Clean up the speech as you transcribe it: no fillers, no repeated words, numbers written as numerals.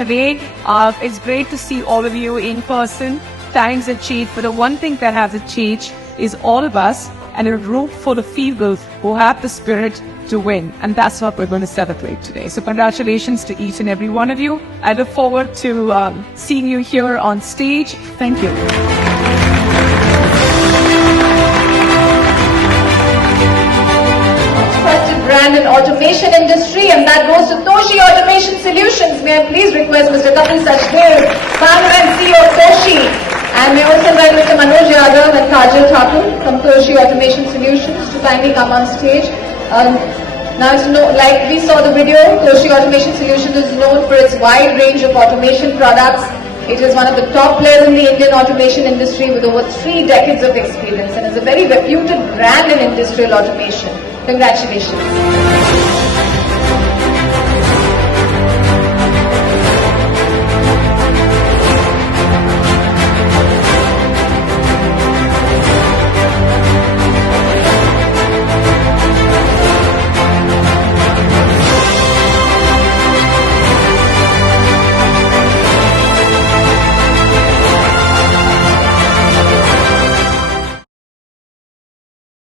today. It's great to see all of you in person. Thanks 𝗔𝗂𝗁, but the one thing that has 𝗔𝗂𝗁 is all of us and a room full of people who have the spirit to win. And that's what we're going to celebrate today. So congratulations to each and every one of you. I look forward to seeing you here on stage. Thank you. Trusted brand in automation industry, and that goes to TOSHI Automation Solutions. May I please request Mr. 𝗂𝗂 𝗁𝗂𝘁, founder and CEO of TOSHI. And may I also invite Mr. Manoj Yadav and Kajal Thakur from TOSHI Automation Solutions to kindly come on stage. Now, like we saw the video, TOSHI Automation Solutions is known for its wide range of automation products. It is one of the top players in the Indian automation industry with over 3 decades of experience and is a very reputed brand in industrial automation. Congratulations.